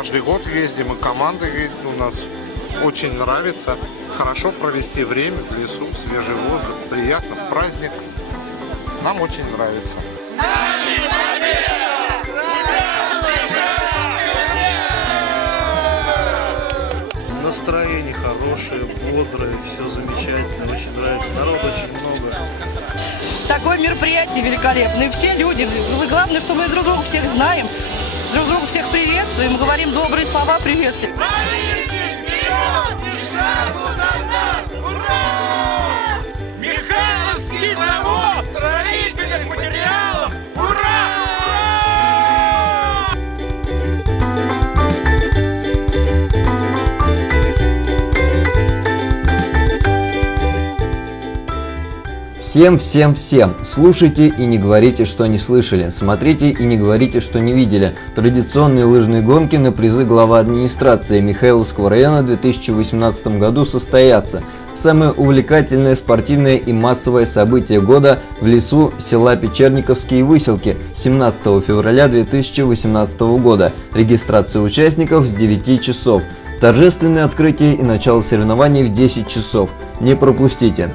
каждый год ездим, и команда у нас очень нравится. Хорошо провести время в лесу, свежий воздух, приятно, праздник. Нам очень нравится. Настроение хорошее, бодрое, все замечательно, очень нравится. Народу очень много. Такое мероприятие великолепное. Все люди. Главное, что мы друг друга всех знаем, друг друга всех приветствуем, говорим добрые слова приветствия. Михайловский завод строительных материалов! Ура! Всем! Слушайте и не говорите, что не слышали. Смотрите и не говорите, что не видели. Традиционные лыжные гонки на призы главы администрации Михайловского района в 2018 году состоятся. Самое увлекательное спортивное и массовое событие года в лесу села Печерниковские Выселки 17 февраля 2018 года. Регистрация участников с 9 часов. Торжественное открытие и начало соревнований в 10 часов. Не пропустите!